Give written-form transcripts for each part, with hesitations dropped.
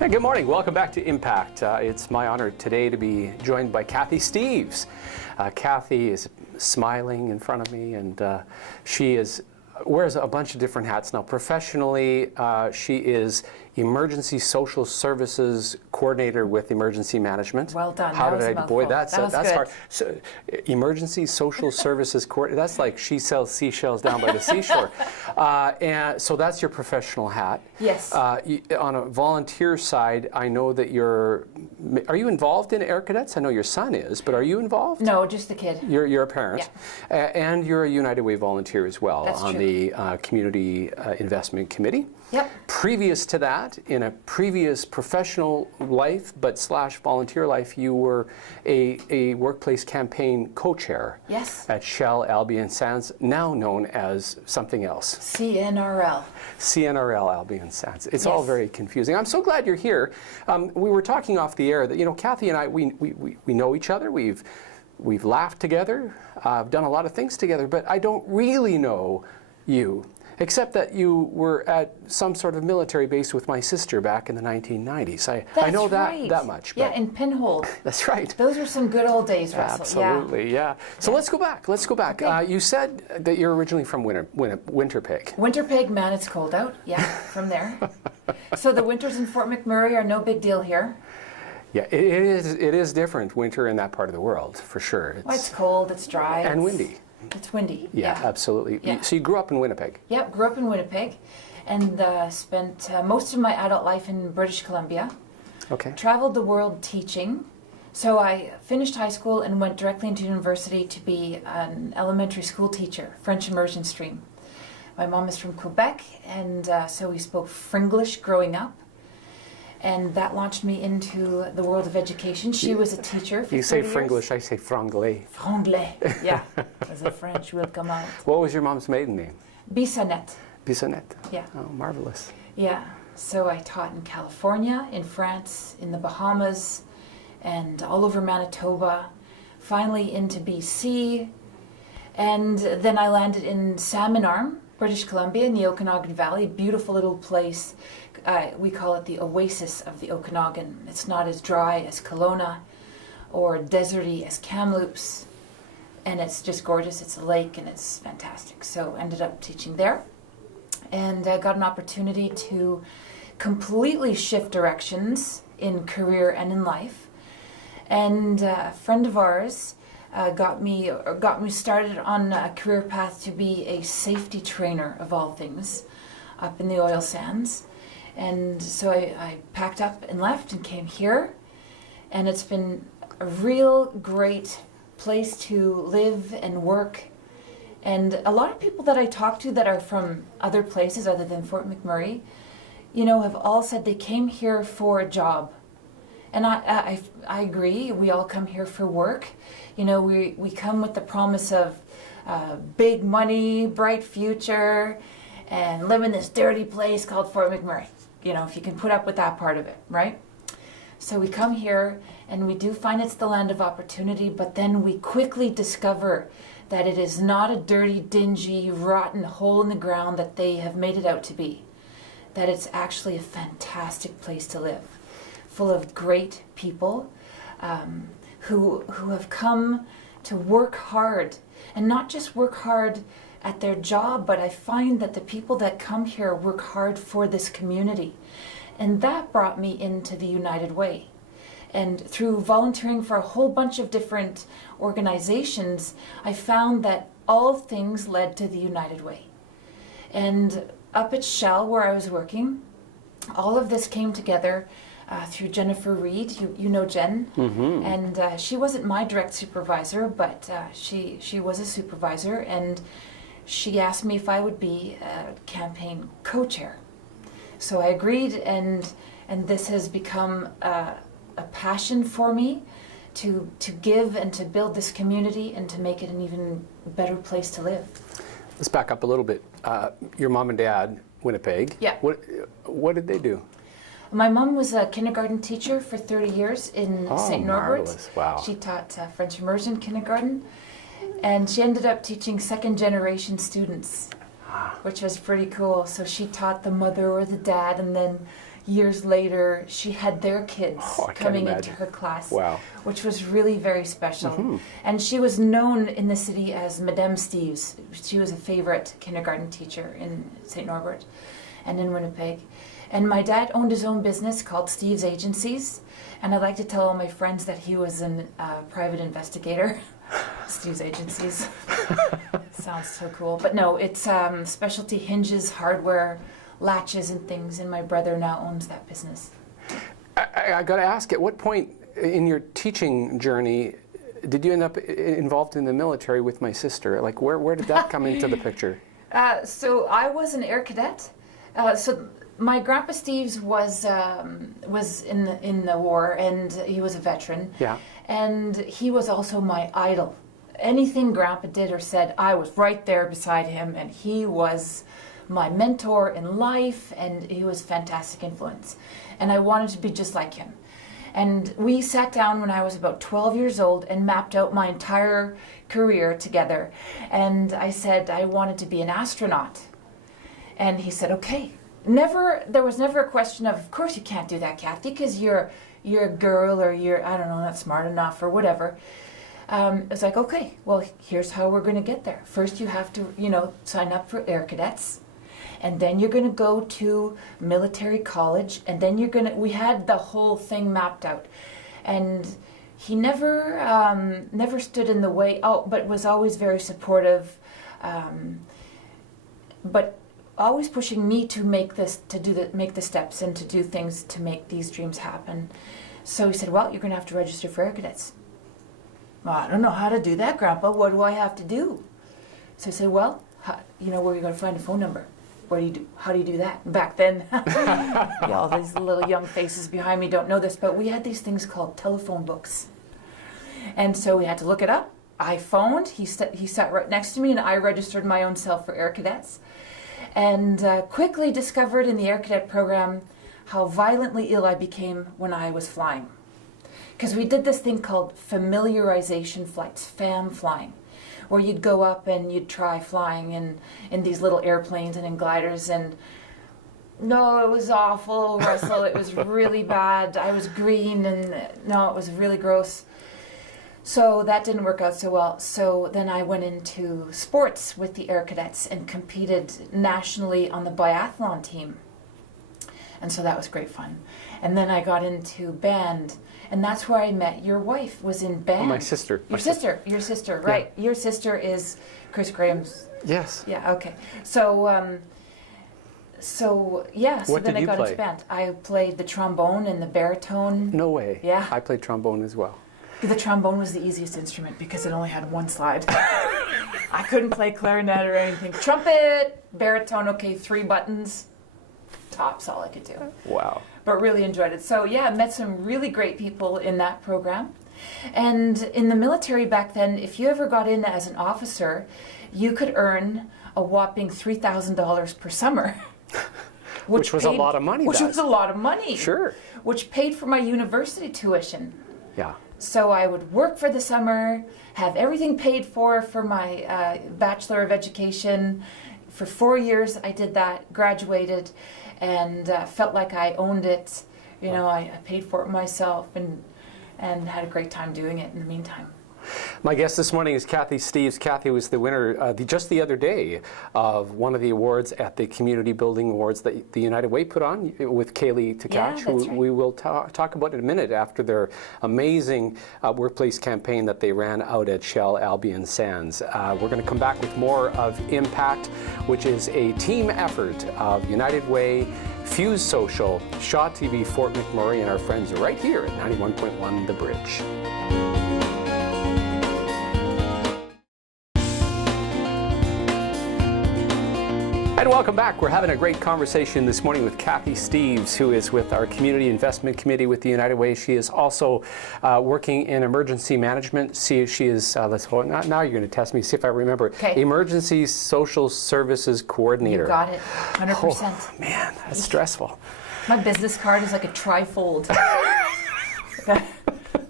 Yeah, good morning. Welcome back to Impact. It's my honor today to be joined by Cathy Steeves. Cathy is smiling in front of me, and she wears a bunch of different hats now. Professionally, she is Emergency Social Services Coordinator with Emergency Management. Well done. How did I? Boy, that's good. hard. So, Emergency Social Services Coordinator. That's like she sells seashells down by the seashore. And so that's your professional hat. Yes. On a volunteer side, I know that are you involved in Air Cadets? I know your son is, but are you involved? No, just the kid. You're a parent. Yeah. And you're a United Way volunteer as well. That's on true. The Community Investment Committee. Yep. Previous to that, in a previous professional life, but / volunteer life, you were a workplace campaign co-chair. Yes. At Shell Albion Sands, now known as something else. CNRL. CNRL Albion Sands. It's Yes. all very confusing. I'm so glad you're here. We were talking off the air that, Cathy and I, we know each other. We've laughed together. I've done a lot of things together, but I don't really know you. Except that you were at some sort of military base with my sister back in the 1990s. I know that much. Yeah, in Pinhold. That's right. Those were some good old days, Russell. Absolutely, yeah. So let's go back. Okay. You said that you're originally from Winterpeg. Winterpeg, man, it's cold out. Yeah, from there. So the winters in Fort McMurray are no big deal here. Yeah, it is different winter in that part of the world, for sure. It's cold, it's dry. And windy. It's windy. Yeah, absolutely. Yeah. So you grew up in Winnipeg? Yep, grew up in Winnipeg and spent most of my adult life in British Columbia. Okay. Traveled the world teaching. So I finished high school and went directly into university to be an elementary school teacher, French immersion stream. My mom is from Quebec, and so we spoke Fringlish growing up. And that launched me into the world of education. She was a teacher for 30 years. You say Fringlish, I say Franglais. Franglais, yeah. As a French will come out. What was your mom's maiden name? Bissonnette. Bissonnette. Yeah. Oh, marvelous. Yeah. So I taught in California, in France, in the Bahamas, and all over Manitoba. Finally into BC. And then I landed in Salmon Arm, British Columbia, in the Okanagan Valley. Beautiful little place. We call it the oasis of the Okanagan. It's not as dry as Kelowna or deserty as Kamloops. And it's just gorgeous. It's a lake and it's fantastic. So ended up teaching there. And I got an opportunity to completely shift directions in career and in life. And a friend of ours got me started on a career path to be a safety trainer of all things up in the oil sands. And so I packed up and left and came here. And it's been a real great place to live and work. And a lot of people that I talk to that are from other places other than Fort McMurray, have all said they came here for a job. And I agree, we all come here for work. We come with the promise of big money, bright future, and live in this dirty place called Fort McMurray. If you can put up with that part of it, right? So we come here and we do find it's the land of opportunity, but then we quickly discover that it is not a dirty, dingy, rotten hole in the ground that they have made it out to be. That it's actually a fantastic place to live, full of great people who have come to work hard, and not just work hard at their job, but I find that the people that come here work hard for this community. And that brought me into the United Way. And through volunteering for a whole bunch of different organizations, I found that all things led to the United Way. And up at Shell, where I was working, all of this came together through Jennifer Reed. You know Jen. Mm-hmm. And she wasn't my direct supervisor, but she was a supervisor, and she asked me if I would be a campaign co-chair. So I agreed, and this has become a passion for me to give and to build this community and to make it an even better place to live. Let's back up a little bit. Your mom and dad, Winnipeg. Yeah. What did they do? My mom was a kindergarten teacher for 30 years in St. Norbert. Marvelous. Wow. She taught French immersion kindergarten, and she ended up teaching second-generation students, which was pretty cool. So she taught the mother or the dad, and then, years later, she had their kids I can't coming into imagine. her class, Wow. which was really very special. And she was known in the city as Madame Steeves. She was a favorite kindergarten teacher in St. Norbert and in Winnipeg. And my dad owned his own business called Steeves Agencies. And I like to tell all my friends that he was a private investigator. Steve's Agencies. Sounds so cool. But no, it's specialty hinges, hardware, latches and things, and my brother now owns that business. I got to ask, at what point in your teaching journey did you end up involved in the military with my sister? Like, where did that come into the picture? So I was an air cadet. So my grandpa Steeves was in the war, and he was a veteran. Yeah. And he was also my idol. Anything grandpa did or said, I was right there beside him, and he was my mentor in life, and he was a fantastic influence. And I wanted to be just like him. And we sat down when I was about 12 years old and mapped out my entire career together. And I said I wanted to be an astronaut. And he said, okay. There was never a question of course you can't do that, Cathy, because you're a girl, or you're, I don't know, not smart enough or whatever. It's like, okay, well, here's how we're going to get there. First, you have to, sign up for Air Cadets. And then you're going to go to military college. And then we had the whole thing mapped out. And he never stood in the way, but was always very supportive. But always pushing me to make the steps and to do things to make these dreams happen. So he said, well, you're going to have to register for Air Cadets. Well, I don't know how to do that, Grandpa. What do I have to do? So I said, well, where are you going to find a phone number? How do you do that? Back then, all these little young faces behind me don't know this, but we had these things called telephone books. And so we had to look it up. I phoned, he sat right next to me, and I registered my own self for Air Cadets. And quickly discovered in the Air Cadet program how violently ill I became when I was flying. Because we did this thing called familiarization flights, FAM flying, where you'd go up and you'd try flying in these little airplanes and in gliders. And no, it was awful, Russell. It was really bad. I was green, and no, it was really gross. So that didn't work out so well. So then I went into sports with the Air Cadets and competed nationally on the biathlon team. And so that was great fun. And then I got into band, and that's where I met your wife, was in band. Oh, my sister. Your sister, right. Yeah. Your sister is Chris Graham's. Yes. Yeah, okay. So What then did I you got play? into band. I played the trombone and the baritone. No way. Yeah. I played trombone as well. The trombone was the easiest instrument because it only had one slide. I couldn't play clarinet or anything. Trumpet, baritone, okay, 3 buttons. Top's all I could do. Wow. But really enjoyed it. So yeah, I met some really great people in that program. And in the military back then, if you ever got in as an officer, you could earn a whopping $3,000 per summer. Which was a lot of money. Which was a lot of money. Sure. Which paid for my university tuition. Yeah. So I would work for the summer, have everything paid for my Bachelor of Education. For 4 years I did that, graduated, and felt like I owned it. I paid for it myself and had a great time doing it in the meantime. My guest this morning is Cathy Steeves. Cathy was the winner just the other day of one of the awards at the Community Building Awards that the United Way put on with Kaylee Tkach, who right. we will talk about in a minute after their amazing workplace campaign that they ran out at Shell Albion Sands. We're going to come back with more of Impact, which is a team effort of United Way, Fuse Social, Shaw TV, Fort McMurray, and our friends right here at 91.1 The Bridge. And welcome back. We're having a great conversation this morning with Cathy Steeves, who is with our Community Investment Committee with the United Way. She is also working in emergency management. She is, now you're going to test me, see if I remember. Okay. Emergency Social Services Coordinator. You got it, 100%. Oh, man, that's stressful. My business card is like a trifold.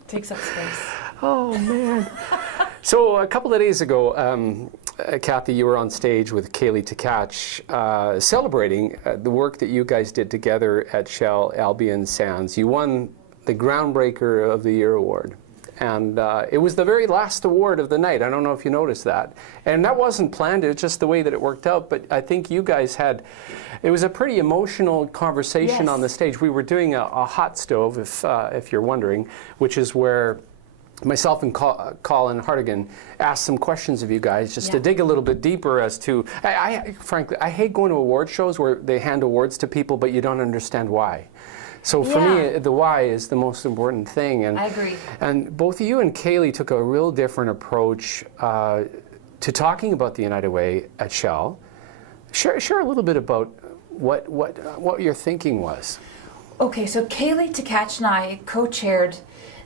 Takes up space. Oh, man. So a couple of days ago, Cathy, you were on stage with Kaylee to Catch, celebrating the work that you guys did together at Shell Albion Sands. You won the Groundbreaker of the Year award. And it was the very last award of the night. I don't know if you noticed that. And that wasn't planned, it was just the way that it worked out. But I think you guys had, it was a pretty emotional conversation Yes. on the stage. We were doing a hot stove, if you're wondering, which is where myself and Colin Hartigan asked some questions of you guys just to dig a little bit deeper as to, frankly, I hate going to award shows where they hand awards to people but you don't understand why. So for me, the why is the most important thing. And I agree. And both you and Kaylee took a real different approach to talking about the United Way at Shell. Share a little bit about what your thinking was. Okay, so Kaylee to Catch and I co-chaired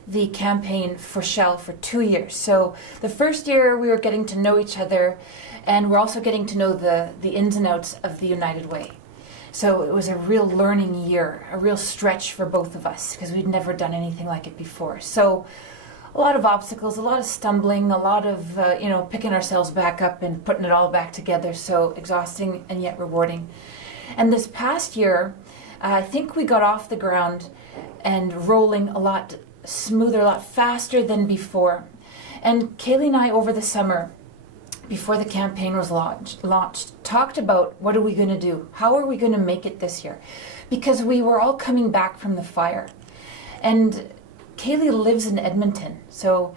the campaign for Shell for 2 years. So the first year we were getting to know each other, and we're also getting to know the ins and outs of the United Way. So it was a real learning year, a real stretch for both of us, because we'd never done anything like it before. So a lot of obstacles, a lot of stumbling, a lot of picking ourselves back up and putting it all back together. So exhausting and yet rewarding. And this past year, I think we got off the ground and rolling a lot smoother, a lot faster than before. And Kaylee and I, over the summer, before the campaign was launched, talked about what are we going to do? How are we going to make it this year? Because we were all coming back from the fire. And Kaylee lives in Edmonton, so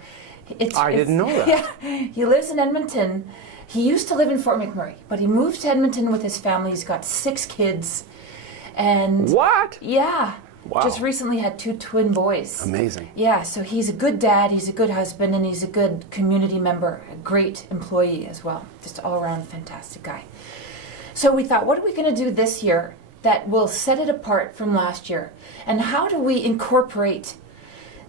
I didn't know that. Yeah, he lives in Edmonton. He used to live in Fort McMurray, but he moved to Edmonton with his family. He's got 6 kids. And What? yeah. Wow. Just recently had 2 twin boys. Amazing. Yeah, so he's a good dad, he's a good husband, and he's a good community member, a great employee as well. Just all around fantastic guy. So we thought, what are we going to do this year that will set it apart from last year? And how do we incorporate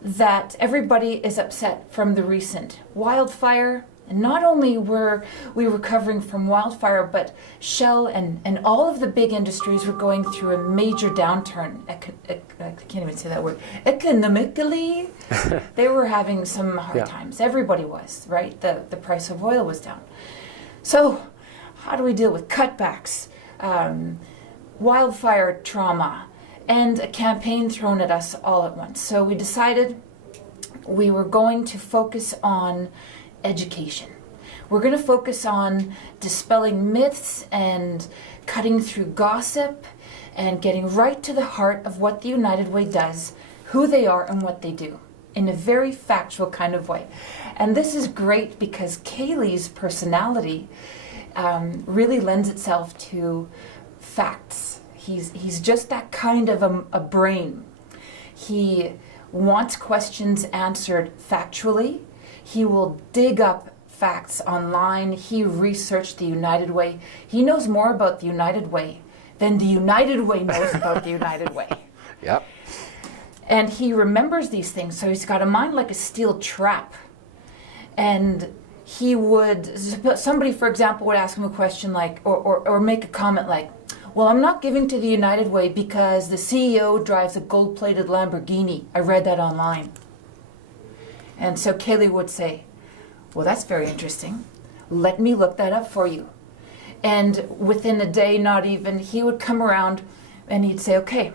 that everybody is upset from the recent wildfire? And not only were we recovering from wildfire, but Shell and all of the big industries were going through a major downturn. I can't even say that word. Economically, they were having some hard times. Everybody was, right? The price of oil was down. So how do we deal with cutbacks, wildfire trauma, and a campaign thrown at us all at once? So we decided we were going to focus on education. We're going to focus on dispelling myths and cutting through gossip and getting right to the heart of what the United Way does, who they are, and what they do in a very factual kind of way. And this is great because Kaylee's personality really lends itself to facts. He's just that kind of a brain. He wants questions answered factually. He will dig up facts online. He researched the United Way. He knows more about the United Way than the United Way knows about the United Way. Yep. And he remembers these things, so he's got a mind like a steel trap. And he would, somebody, for example, would ask him a question like, or make a comment like, well, I'm not giving to the United Way because the CEO drives a gold-plated Lamborghini. I read that online. And so Kaylee would say, well, that's very interesting. Let me look that up for you. And within a day, not even, he would come around and he'd say, okay,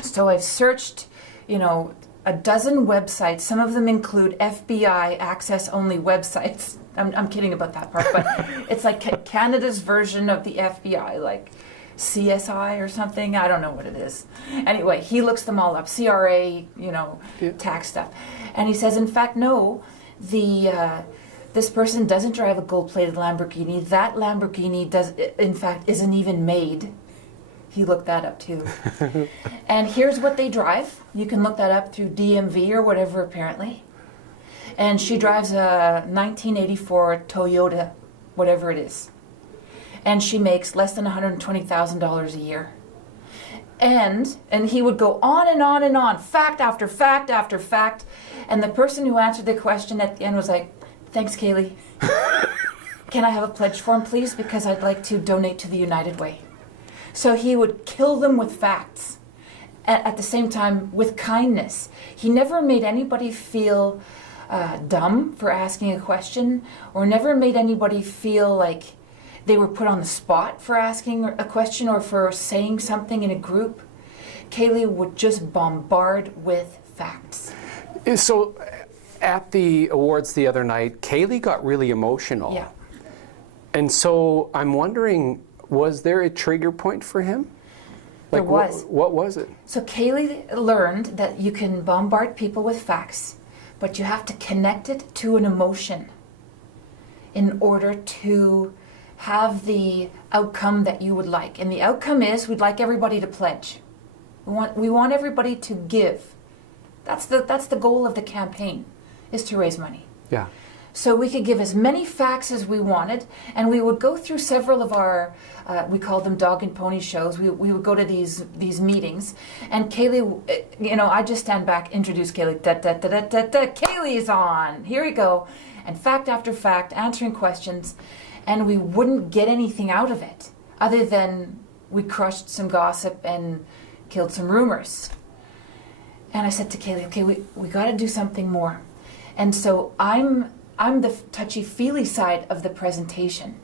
so I've searched, a dozen websites. Some of them include FBI access-only websites. I'm kidding about that part, but it's like Canada's version of the FBI, like CSI or something. I don't know what it is. Anyway, he looks them all up, CRA, tax stuff. And he says, in fact, no, this person doesn't drive a gold-plated Lamborghini. That Lamborghini isn't even made. He looked that up too. And here's what they drive. You can look that up through DMV or whatever, apparently. And she drives a 1984 Toyota, whatever it is. And she makes less than $120,000 a year. And he would go on and on and on, fact after fact after fact. And the person who answered the question at the end was like, thanks, Kaylee. Can I have a pledge form, please? Because I'd like to donate to the United Way. So he would kill them with facts, at the same time with kindness. He never made anybody feel dumb for asking a question, or never made anybody feel like they were put on the spot for asking a question or for saying something in a group. Kaylee would just bombard with facts. So at the awards the other night, Kaylee got really emotional. Yeah. And so I'm wondering, was there a trigger point for him? There was. What was it? So Kaylee learned that you can bombard people with facts, but you have to connect it to an emotion in order to have the outcome that you would like. And the outcome is we'd like everybody to pledge. We want everybody to give. That's the goal of the campaign, is to raise money. Yeah. So we could give as many facts as we wanted, and we would go through several of our, we called them dog and pony shows. We would go to these meetings, and Kaylee, I just stand back, introduce Kaylee, Kaylee's on, here we go, and fact after fact, answering questions, and we wouldn't get anything out of it, other than we crushed some gossip and killed some rumors. And I said to Kaylee, okay, we got to do something more. And so I'm the touchy-feely side of the presentation.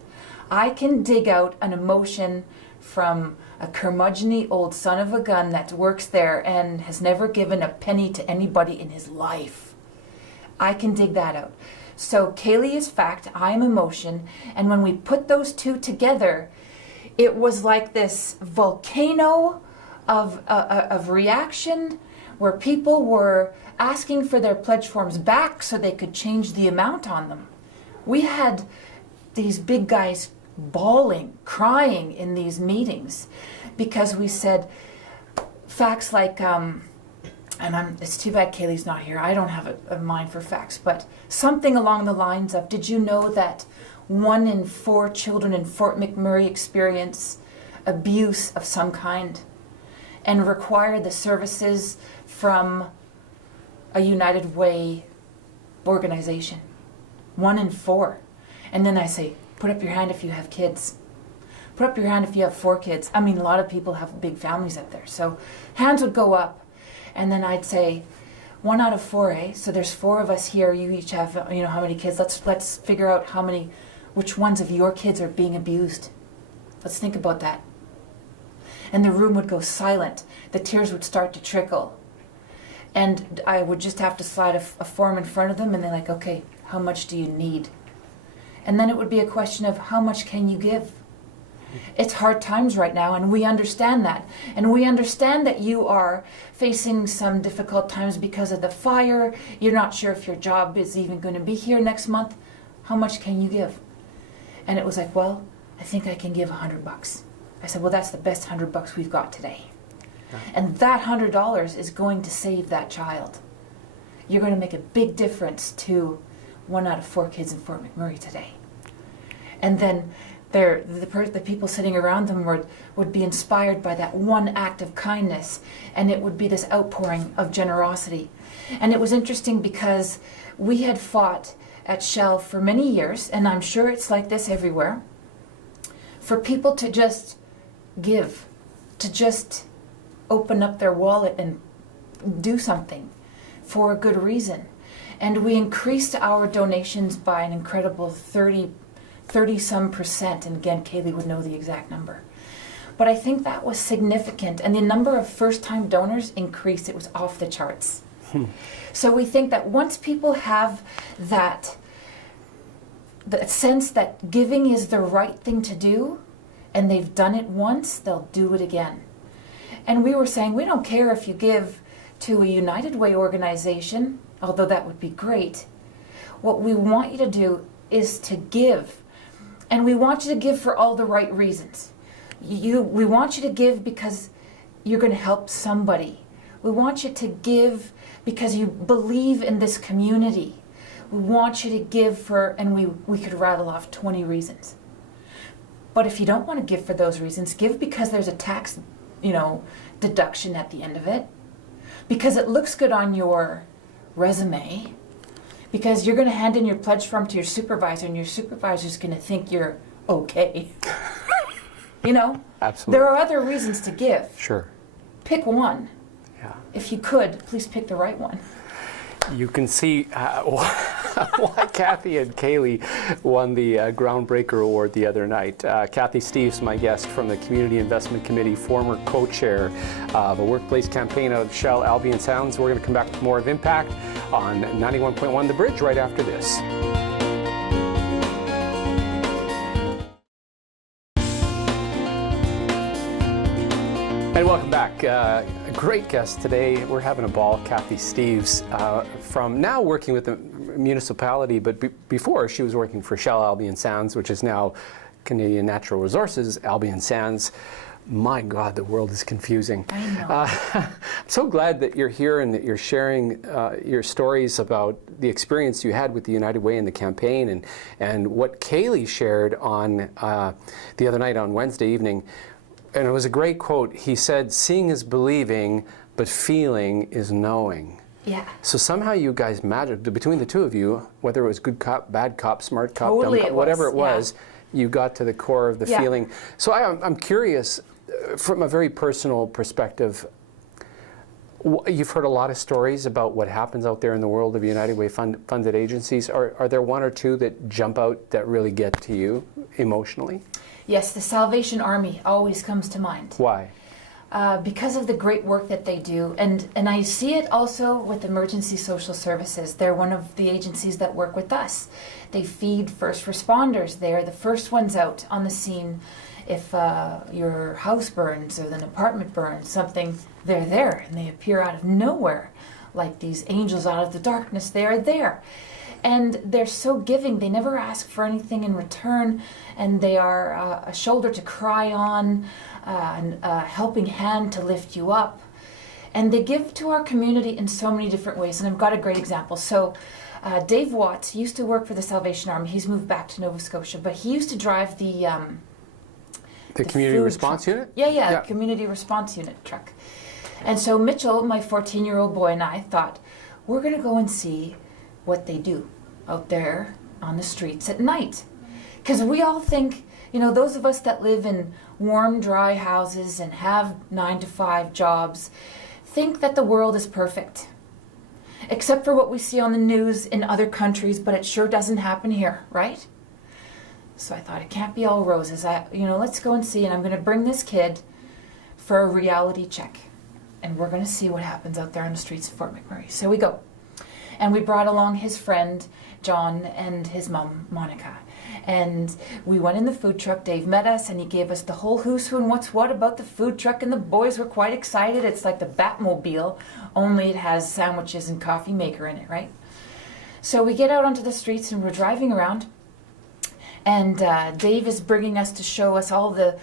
I can dig out an emotion from a curmudgeon-y old son of a gun that works there and has never given a penny to anybody in his life. I can dig that out. So Kaylee is fact, I'm emotion, and when we put those two together, it was like this volcano of reaction where people were asking for their pledge forms back so they could change the amount on them. We had these big guys bawling, crying in these meetings because we said facts like, it's too bad Kaylee's not here. I don't have a mind for facts, but something along the lines of, did you know that 1 in 4 children in Fort McMurray experience abuse of some kind and require the services from a United Way organization? 1 in 4. And then I say, put up your hand if you have kids. Put up your hand if you have 4 kids. I mean, a lot of people have big families out there. So hands would go up. And then I'd say, 1 out of 4, eh? So there's 4 of us here. You each have, how many kids? Let's figure out which ones of your kids are being abused. Let's think about that. And the room would go silent. The tears would start to trickle. And I would just have to slide a form in front of them, and they're like, okay, how much do you need? And then it would be a question of how much can you give? It's hard times right now, and we understand that. And we understand that you are facing some difficult times because of the fire. You're not sure if your job is even going to be here next month. How much can you give? And it was like, well, I think I can give $100. I said, well, that's the best $100 we've got today. And that $100 is going to save that child. You're going to make a big difference to 1 out of 4 kids in Fort McMurray today. And then the people sitting around them would be inspired by that one act of kindness, and it would be this outpouring of generosity. And it was interesting because we had fought at Shell for many years, and I'm sure it's like this everywhere, for people to just give, to just open up their wallet and do something for a good reason. And we increased our donations by an incredible 30-some%. And again, Kaylee would know the exact number. But I think that was significant. And the number of first-time donors increased. It was off the charts. So we think that once people have that sense that giving is the right thing to do, and they've done it once, they'll do it again. And we were saying, we don't care if you give to a United Way organization, although that would be great. What we want you to do is to give. And we want you to give for all the right reasons. We want you to give because you're going to help somebody. We want you to give because you believe in this community. We want you to give and we could rattle off 20 reasons. But if you don't want to give for those reasons, give because there's a tax deduction at the end of it, because it looks good on your resume, because you're going to hand in your pledge form to your supervisor, and your supervisor's going to think you're okay. Absolutely. There are other reasons to give. Sure. Pick one. Yeah. If you could, please pick the right one. You can see why Cathy and Kaylee won the Groundbreaker Award the other night. Cathy Steeves, my guest from the Community Investment Committee, former co-chair of a workplace campaign out of Shell Albion Sounds. We're going to come back with more of Impact on 91.1 The Bridge right after this. And welcome back. A great guest today. We're having a ball. Cathy Steeves, from now working with the municipality, but before she was working for Shell Albion Sounds, which is now Canadian Natural Resources Albion Sands. My God, the world is confusing. I know. I'm so glad that you're here and that you're sharing your stories about the experience you had with the United Way in the campaign, and what Kaylee shared on the other night on Wednesday evening. And it was a great quote. He said, "Seeing is believing, but feeling is knowing." Yeah. So somehow you guys magic between the two of you, whether it was good cop, bad cop, smart cop, Totally dumb cop, whatever it was, you got to the core of the feeling. So I'm curious, from a very personal perspective, you've heard a lot of stories about what happens out there in the world of United Way funded agencies. Are there one or two that jump out that really get to you emotionally? Yes, the Salvation Army always comes to mind. Why? Because of the great work that they do. And I see it also with Emergency Social Services. They're one of the agencies that work with us. They feed first responders. They're the first ones out on the scene. If your house burns or an apartment burns, something, they're there, and they appear out of nowhere. Like these angels out of the darkness, they are there. And they're so giving. They never ask for anything in return, and they are a shoulder to cry on, a helping hand to lift you up. And they give to our community in so many different ways, and I've got a great example. So Dave Watts used to work for the Salvation Army. He's moved back to Nova Scotia, but he used to drive the community response truck. unit? Yeah, community response unit truck. And so Mitchell, my 14-year-old boy, and I thought, we're going to go and see what they do out there on the streets at night. Because we all think, you know, those of us that live in warm, dry houses and have 9-to-5 jobs think that the world is perfect. Except for what we see on the news in other countries, but it sure doesn't happen here, right? So I thought, it can't be all roses. Let's go and see, and I'm going to bring this kid for a reality check. And we're going to see what happens out there on the streets of Fort McMurray. So we go. And we brought along his friend, John, and his mom, Monica. And we went in the food truck. Dave met us, and he gave us the whole who's who and what's what about the food truck, and the boys were quite excited. It's like the Batmobile, only it has sandwiches and coffee maker in it, right? So we get out onto the streets, and we're driving around, and Dave is bringing us to show us all the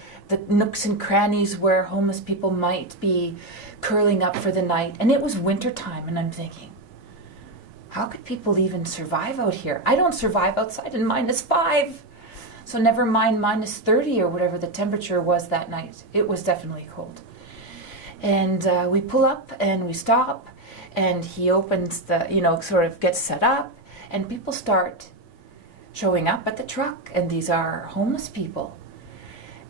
nooks and crannies where homeless people might be curling up for the night. And it was winter time, and I'm thinking, how could people even survive out here? I don't survive outside in -5. So never mind -30 or whatever the temperature was that night. It was definitely cold. And we pull up and we stop, and he opens the, sort of gets set up, and people start showing up at the truck, and these are homeless people.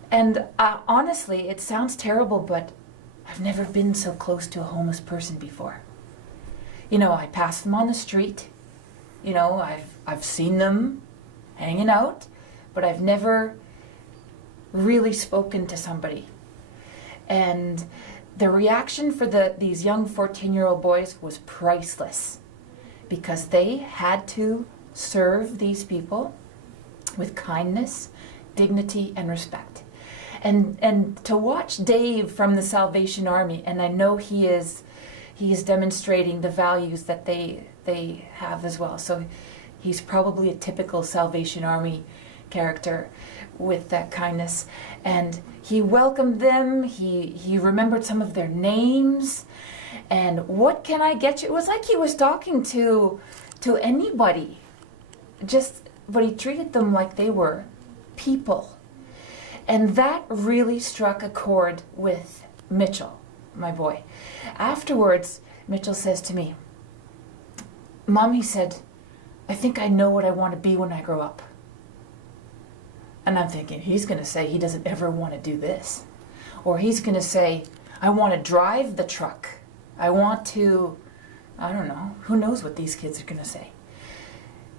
And honestly, it sounds terrible, but I've never been so close to a homeless person before. I pass them on the street. I've seen them hanging out, but I've never really spoken to somebody. And the reaction for these young 14-year-old boys was priceless, because they had to serve these people with kindness, dignity, and respect. And to watch Dave from the Salvation Army, and I know he is demonstrating the values that they have as well. So he's probably a typical Salvation Army character with that kindness. And he welcomed them. He remembered some of their names. And what can I get you? It was like he was talking to anybody. But he treated them like they were people. And that really struck a chord with Mitchell, my boy. Afterwards, Mitchell says to me, "Mom," he said, "I think I know what I want to be when I grow up." And I'm thinking, he's going to say he doesn't ever want to do this. Or he's going to say, "I want to drive the truck. I want to I don't know. Who knows what these kids are going to say?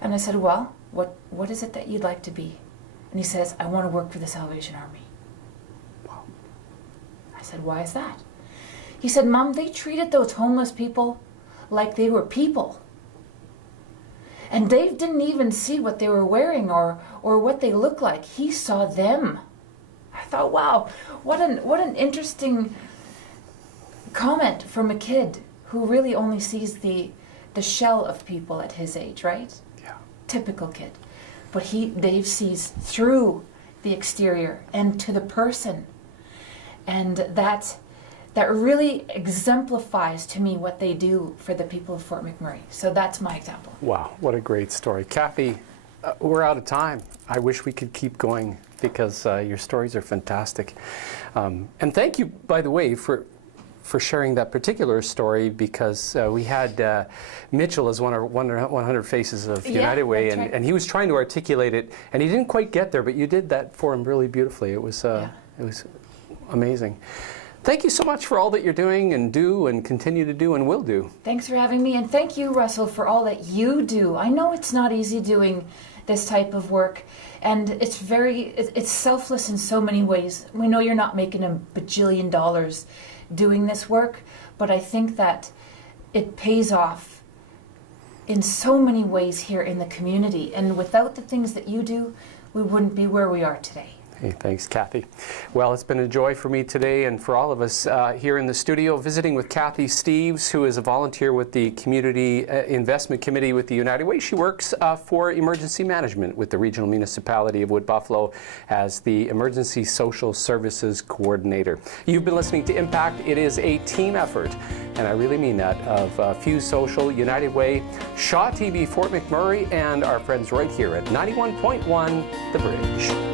And I said, well, what is it that you'd like to be? And he says, I want to work for the Salvation Army. Wow. I said, why is that? He said, Mom, they treated those homeless people like they were people. And Dave didn't even see what they were wearing or what they looked like. He saw them. I thought, wow, what an interesting comment from a kid who really only sees the shell of people at his age, right? Yeah. Typical kid. But Dave sees through the exterior and to the person. And that really exemplifies to me what they do for the people of Fort McMurray. So that's my example. Wow, what a great story. Cathy, we're out of time. I wish we could keep going because your stories are fantastic. And thank you, by the way, for sharing that particular story, because we had Mitchell as one of 100 Faces of United Way, that's right. and he was trying to articulate it, and he didn't quite get there, but you did that for him really beautifully. It was amazing. Thank you so much for all that you're doing and do and continue to do and will do. Thanks for having me, and thank you, Russell, for all that you do. I know it's not easy doing this type of work, and it's selfless in so many ways. We know you're not making $1 bajillion doing this work, but I think that it pays off in so many ways here in the community, and without the things that you do, we wouldn't be where we are today. Hey, thanks, Cathy. Well, it's been a joy for me today and for all of us here in the studio, visiting with Cathy Steeves, who is a volunteer with the Community Investment Committee with the United Way. She works for emergency management with the Regional Municipality of Wood Buffalo as the Emergency Social Services Coordinator. You've been listening to Impact. It is a team effort, and I really mean that, of Fuse Social, United Way, Shaw TV, Fort McMurray, and our friends right here at 91.1 The Bridge.